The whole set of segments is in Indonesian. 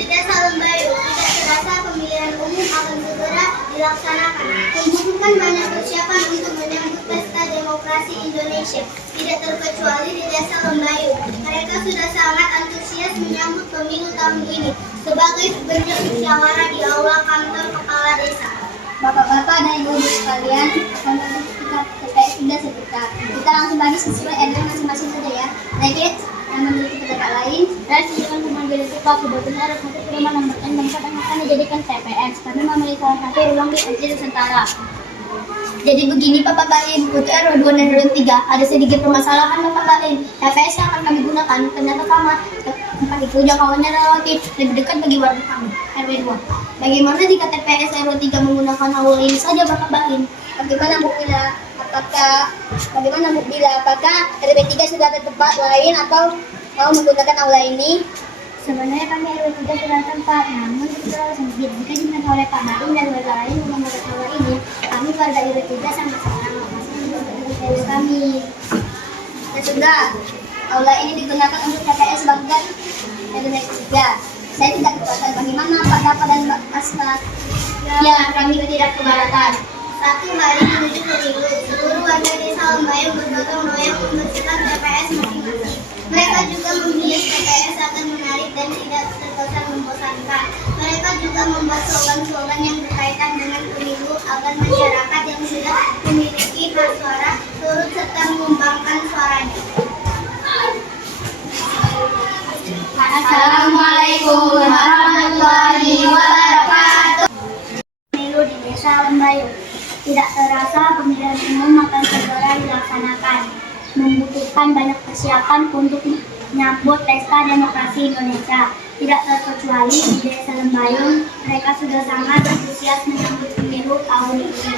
di Desa Lembayu, tidak terasa pemilihan umum akan segera dilaksanakan. Membutuhkan banyak persiapan untuk menyambut pesta demokrasi Indonesia, tidak terkecuali di Desa Lembayu. Mereka sudah sangat antusias menyambut pemilu tahun ini sebagai bentuk musyawarah di aula kantor kepala desa. Bapak-bapak dan ibu-ibu sekalian, sertifikat TPS sudah sebentar. Kita langsung bagi sesuai RW masing-masing saja ya. Next, yang memiliki pendapat lain, dan silakan memanggil kita sebetulnya ada satu perumahan nomor N yang akan dijadikan TPS karena memiliki salah satu ruang di SD Nusantara. jadi begini Bapak Baim, untuk RW 2 dan RW 3 ada sedikit permasalahan Bapak Baim. TPS yang akan kami gunakan ternyata sama tempat itu jangkauannya relatif lebih dekat bagi warga kami, RW 2. Bagaimana jika TPS RW 3 menggunakan aula ini saja Bapak Baim? Bagaimana Bu Bila? Apakah RW 3 sudah ada tempat lain atau mau menggunakan aula ini? Sebenarnya kami RW 3 sudah tempat, namun terlalu sempit. Jika diminta oleh Pak Baim dan warga lain menggunakan aula ini, kami warga RW 3 sama-sama masih untuk TPS kami. Ya sudah, aula ini digunakan untuk TPS Banggar RW 3. Saya tidak keberatan. Bagaimana Pak Dapa dan Mbak Asma? Ya, kami tidak keberatan. Satu hari menuju pemilu, seluruh warga Desa Lembayu bergotong royong membersihkan TPS masing-masing. Mereka juga memilih TPS akan menarik dan tidak terkesan membosankan. Mereka juga membuat slogan-slogan yang berkaitan dengan pemilu agar masyarakat yang sudah memiliki hak suara turut serta mengembangkan suaranya. Assalamualaikum warahmatullahi wabarakatuh. Pemilu di Desa Lembayu. Tidak terasa pemilihan umum akan segera dilaksanakan. Membutuhkan banyak persiapan untuk menyambut pesta demokrasi Indonesia. Tidak terkecuali di Desa Lembayu, mereka sudah sangat antusias menyambut pemilu tahun ini.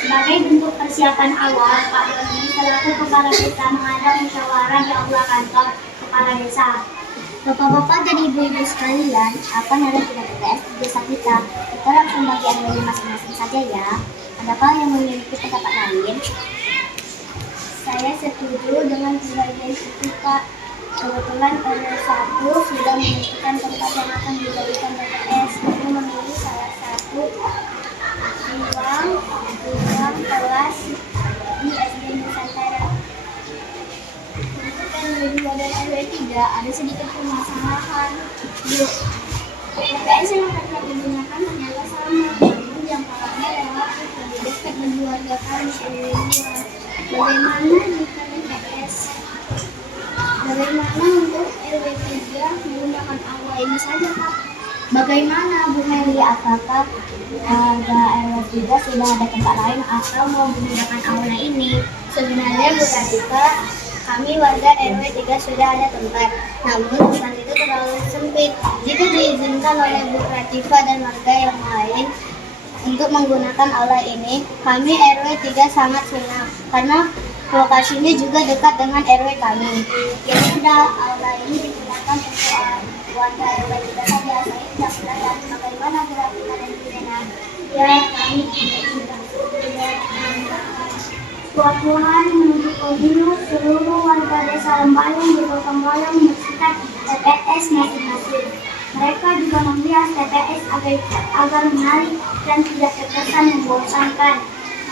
Sebagai bentuk persiapan awal, Pak Doni selaku kepala desa mengadakan musyawarah di aula kantor kepala desa. Bapak-bapak dan ibu-ibu sekalian, apa yang ada di TPS di desa kita? Kita langsung bagi RW masing-masing saja ya. Adakah yang memiliki pendapat lain? Saya setuju dengan pembagian itu Pak. Kebetulan RW 1 sudah menentukan tempat yang akan dijadikan TPS. Kami memilih salah satu ruang kelas di SD Nusantara. Untuk RW 2 dan RW 3 ada sedikit permasalahan. TPS yang akan digunakan ternyata sama, namun jangkauannya relatif lebih dekat bagi warga kami RW 2. Bagaimana untuk RW 3 menggunakan aula ini saja Pak? Bagaimana Bu Meli? Apakah warga RW 3 sudah ada tempat lain atau mau menggunakan aula ini? Sebenarnya Bu Latifah, kami warga RW 3 sudah ada tempat, namun tempat itu terlalu sempit. Jika diizinkan oleh Bu Latifah dan warga yang lain untuk menggunakan aula ini, kami RW 3 sangat senang karena lokasinya juga dekat dengan RW kami. Ya sudah, aula ini digunakan untuk warga RW 3 saja. Saya tidak keberatan. Bagaimana Grafika dan Kirena? Ya, kami juga Suatu hari menuju pemilu, seluruh warga Desa Lembayu bergotong royong membersihkan TPS masing-masing. Mereka juga menghias TPS agar menarik dan tidak terkesan membosankan.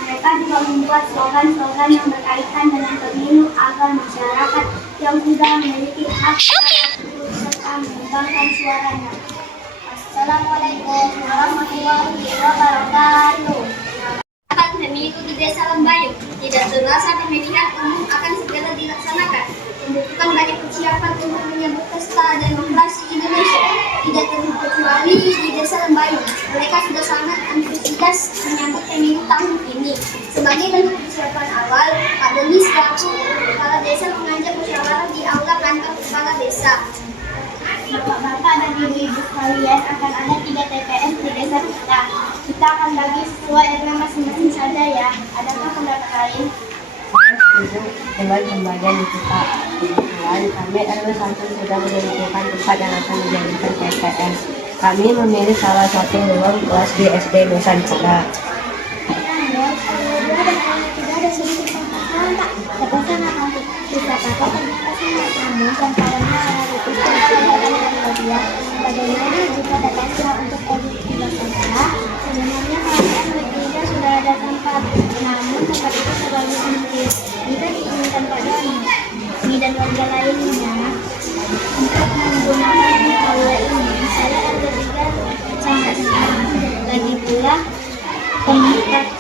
Mereka juga membuat slogan-slogan yang berkaitan dengan pemilu agar masyarakat yang sudah memiliki hak turut serta mengembangkan suaranya. Assalamualaikum warahmatullahi wabarakatuh. Pemilu di Desa Lembayu, tidak terasa pemilihan umum akan segera dilaksanakan. Membutuhkan banyak persiapan untuk menyambut pesta demokrasi Indonesia, tidak terkecuali di Desa Lembayu. Mereka sudah sangat antusias menyambut pemilu tahun ini. Sebagai bentuk persiapan awal, Pak Doni selaku kepala desa mengajak musyawarah di aula kantor kepala desa. Bapak-bapak dan ibu-ibu sekalian, akan ada 3 TPS di desa kita. Kita akan bagi sesuai RW masing-masing saja ya. Adakah pendapat lain? Saya setuju dengan pembagian di kita. Kebetulan kami RW 1 sudah menentukan tempat yang akan dijadikan TPS. Kami memilih salah satu ruang kelas di SD Nusantara. Tidak ada sedikit permasalahan Pak. Terkesan akan bisa Bapak ternyata sama namun jangkauannya relatif dan bagian Bagaimana jika TPS kurang untuk RW 3 saja? Sebenarnya kami RW 3 sudah ada tempat, namun tempat itu terlalu sempit. Jika diinginkan pada kami dan warga lainnya untuk menggunakan RW ini, saya RW 3 sangat senang. Lagi pula tempat ini sangat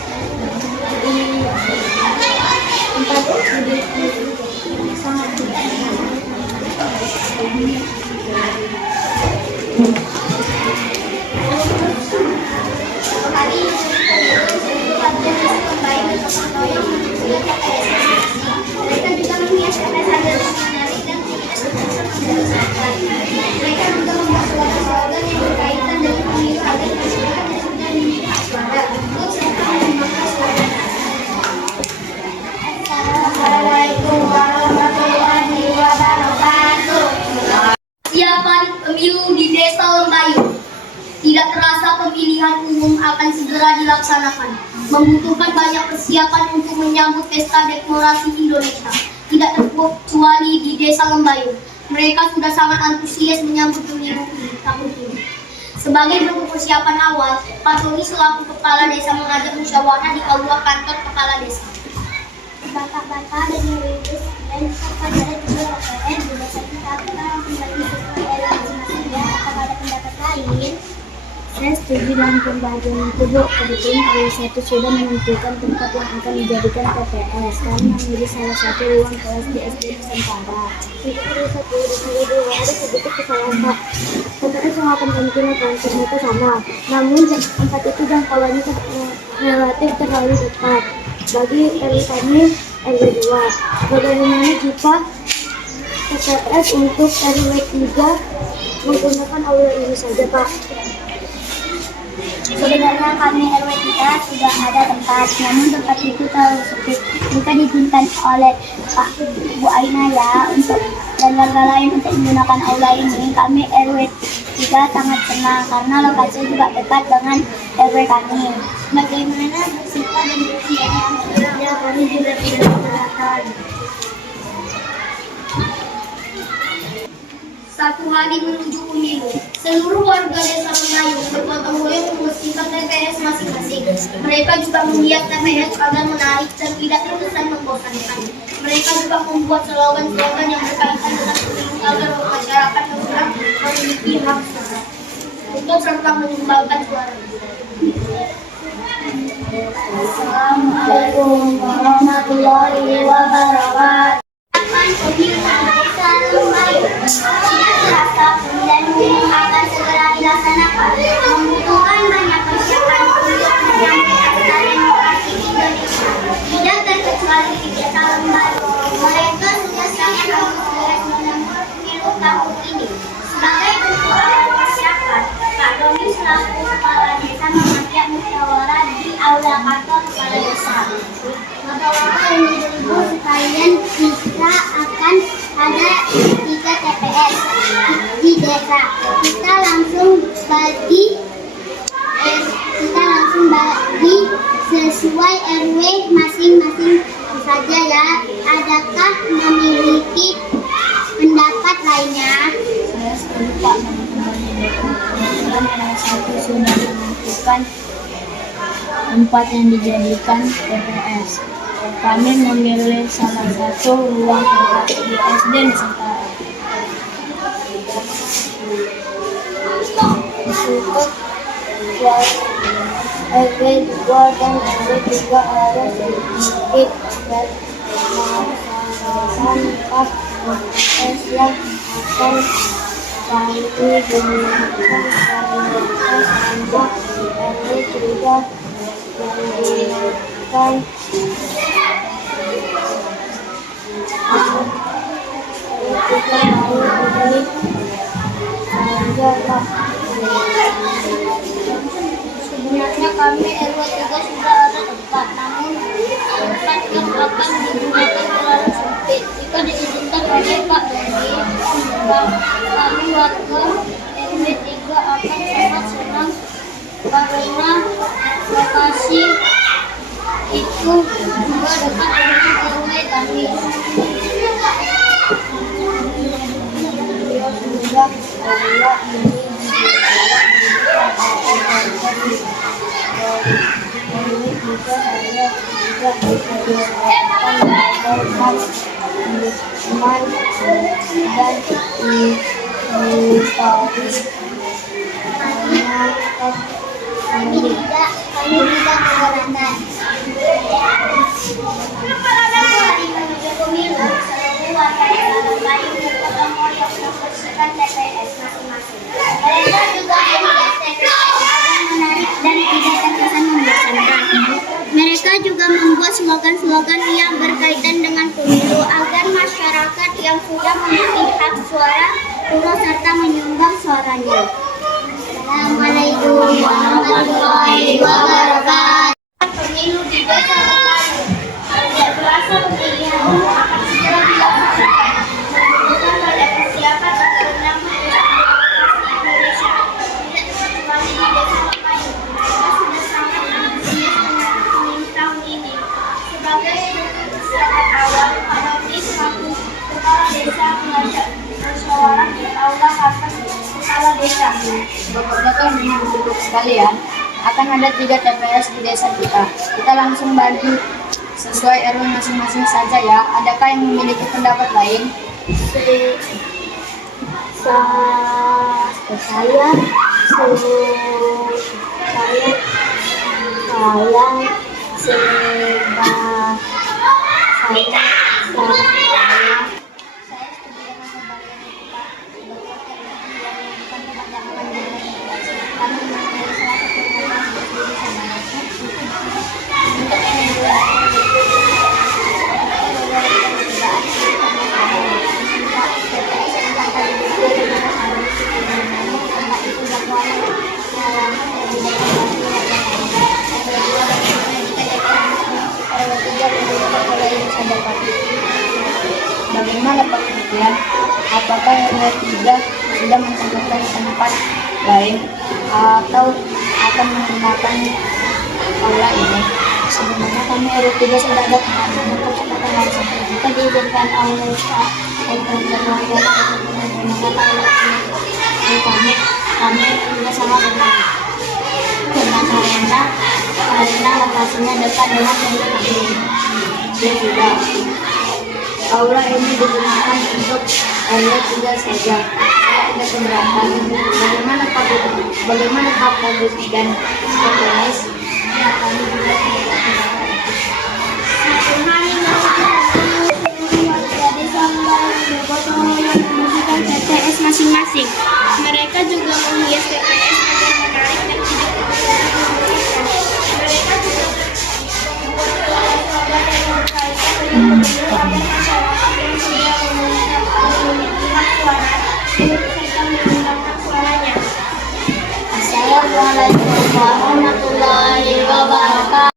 Hari ini warga desa Lembayung bergotong royong menyusun TPS masing-masing. Mereka juga menghias TPS agar menarik dan tidak sukses menjadi sampah. Mereka juga membuat slogan-slogan yang berkaitan dengan pemilu agar masyarakat tidak mudah memilih hak suara untuk serta mengembangkan suara. Assalamualaikum warahmatullahi wabarakatuh. Persiapan pemilu di Desa Lembayung. Tidak terasa pemilihan umum akan segera dilaksanakan. Membutuhkan banyak persiapan untuk menyambut pesta demokrasi Indonesia. Tidak terkecuali di Desa Lembayung. Mereka sudah sangat antusias menyambut pemilu tahun ini. Sebagai bentuk persiapan awal, Pak Tony selaku Kepala Desa mengajak musyawarah di aula kantor Kepala Desa. Bapak-bapak dan ibu-ibu dan serta dari kedua TPS di desa kita langsung bagi sesuai RW masing-masing ya. Apakah ada pendapat lain? Saya setuju dengan pembagian itu, Bu. Kebetulan RW 1 sudah menentukan tempat yang akan dijadikan TPS. Kami memilih salah satu ruang kelas di SD Nusantara. Untuk RW 1 di 2 ada sedikit kesalahan, Pak. TPS yang akan kami gunakan ternyata sama. Namun tempat itu jangkauannya relatif terlalu dekat. Bagi RW kami RW 2. Bagaimana jika TPS untuk RW 3 menggunakan aula ini saja, Pak? Sebenarnya kami RW 3 sudah ada tempat, namun tempat itu terlalu sempit. Jika diizinkan oleh Pak Bu Aina ya untuk dan warga lain untuk menggunakan aula ini, kami RW 3 sangat senang karena lokasinya juga dekat dengan RW kami. Bagaimana bersifat dan bersiap kami juga tidak keberatan. Satu hari menuju pemilu, seluruh warga Desa Lembayung bergotong royong membersihkan TPS masing-masing. Mereka juga menghias TPS agar menarik dan tidak terkesan membosankan. Mereka juga membuat slogan-slogan yang berkaitan dengan pemilu agar masyarakat berhak memiliki hak suara untuk serta menyumbangkan suara. Assalamualaikum warahmatullahi wabarakatuh. Pemilu Desa Lembayung. Tidak terasa pemilihan umum akan segera dilaksanakan. Membutuhkan banyak persiapan untuk menyambut pesta demokrasi Indonesia. Tidak terkecuali di Desa Lembayung. Mereka sudah sangat antusias menyambut pemilu tahun ini. Sebagai bentuk awal persiapan, Pak Doni selaku Kepala Desa mengajak musyawarah di aula kantor Kepala Desa. Bapak-bapak dan ibu-ibu sekalian, kita akan ada 3 TPS di desa. Kita langsung bagi sesuai RW masing-masing saja ya. Adakah memiliki pendapat lainnya? Saya setuju, Pak, dengan pembagian itu. Kebetulan RW 1 sudah menentukan tempat yang dijadikan TPS. Kami memilih salah satu ruang kelas di SD Nusantara. Untuk RW 2 dan RW 3 ada sedikit dan melaksanakan TPS yang akan kami gunakan untuk RW 3 menggunakan Sebenarnya kami RW 3 sudah ada tempat, namun tempat yang akan digunakan terlalu sempit. Jika diizinkan oleh Pak Doni, kami warga RW 3 akan sangat senang karena lokasi itu juga dekat dengan RW kami. beliau sudah ini aman dan historis. Kami tidak keberatan. Satu hari menuju pemilu, seluruh warga Salambayu bergotong royong membersihkan TPS masing-masing. Mereka juga menghias TPS agar menarik dan tidak terkesan membosankan. Mereka juga membuat slogan-slogan yang berkaitan dengan pemilu agar masyarakat yang sudah memiliki hak suara turut serta menyumbang suaranya. Assalamualaikum warahmatullahi wabarakatuh. Pemilu di desa Salambayu. Tidak terasa pemilihan umum akan segera dilaksanakan. Membutuhkan banyak persiapan agar menyambut Indonesia. Tidak terkecuali di desa Salambayu. Mereka sudah sangat antusias dengan pemilu tahun ini. Sebagai persiapan awal, Pak Nofri selaku Kepala Desa mengajak musyawarah di aula kantor Kepala Desa. Bapak-bapak dan ibu sekalian, akan ada 3 TPS di desa kita. Kita langsung bagi sesuai RW masing-masing saja ya. Adakah yang memiliki pendapat lain? Bagaimana Pak Kemudian? Apakah RW 3 sudah menentukan tempat lain atau akan menggunakan aula ini? Sebenarnya kami RW 3 sudah ada tempat untuk kesempatan langsung. Kita diizinkan oleh Pak Ekor Keluarga untuk menggunakan aula ini. Kami juga sangat berharap karena lokasinya dekat dengan penduduk ini. Dan juga aula ini digunakan untuk RW 3 saja. Saya tidak keberatan. Bagaimana Pak Kabus dan TPS? Ya, kami juga tidak keberatan. Satu hari seluruh warga desa Salambayu bergotong royong membersihkan TPS masing-masing. Mereka juga menghias TPS agar menarik dan tidak terkesan membosankan. Mereka juga membuat slogan yang berkaitan dengan pemilu agar masyarakat yang sudah memiliki hak suara turut serta menyumbangkan suaranya. Assalamualaikum warahmatullahi wabarakatuh.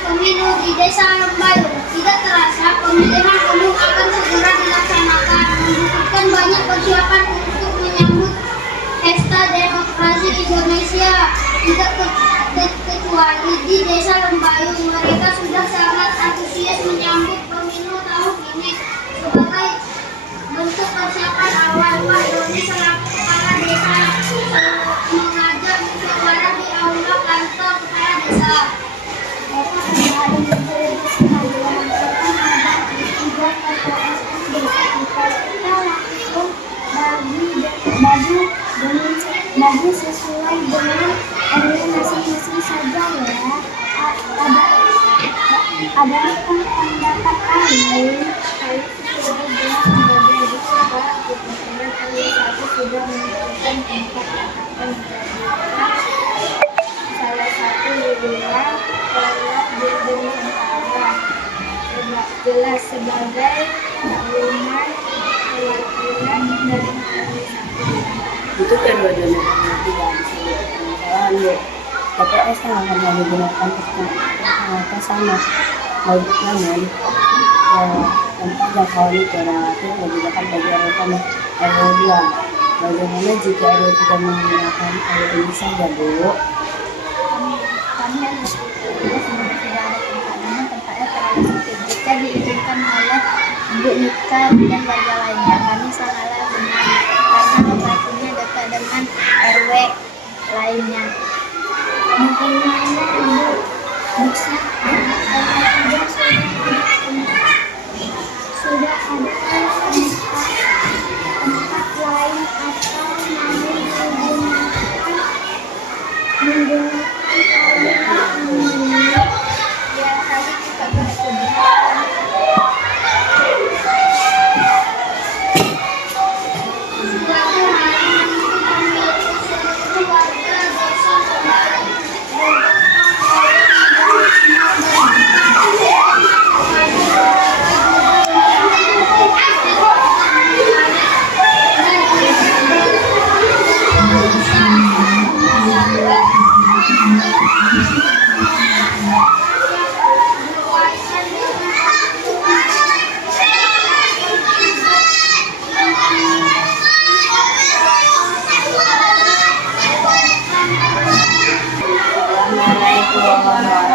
Pemilu di desa Salambayu. Tidak terasa pemilihan umum akan segera dilaksanakan. Membutuhkan banyak persiapan untuk menyambut pesta demokrasi Indonesia. Tidak terkecuali di desa Salambayu. Mereka sudah sangat antusias menyambut pemilu tahun ini. Sebagai bentuk persiapan awal, Pak Doni selaku kepala desa mengajak musyawarah di aula kantor kepala desa. Bagi sesuai dengan RW masing-masing saja ya. Ada pendapat lain? Sudah jelas sebagai desa Kementerian RW 1 sudah menentukan tempat akan salah satu wilayah lewat Bidang Nusantara. Jelas sebagai maklumat perwakilan dari RW 1. Itu kedua-duanya tidak bisa permasalahan Bu. TPS kan akan digunakan untuk sama. Namun tempat jangkauan itu relatif lebih dekat bagi RW 2. Bagaimana jika RW 3 menggunakan RW ini saja Bu? Kami harus tidak ada tempat, namun tempatnya terlalu sempit. Jika diizinkan oleh ibu nikah dan warga lainnya, kami sangatlah senang karena lokasinya dekat dengan RW lainnya. Bagaimana ibu bisa sudah ada warahmatullahi wabarakatuh.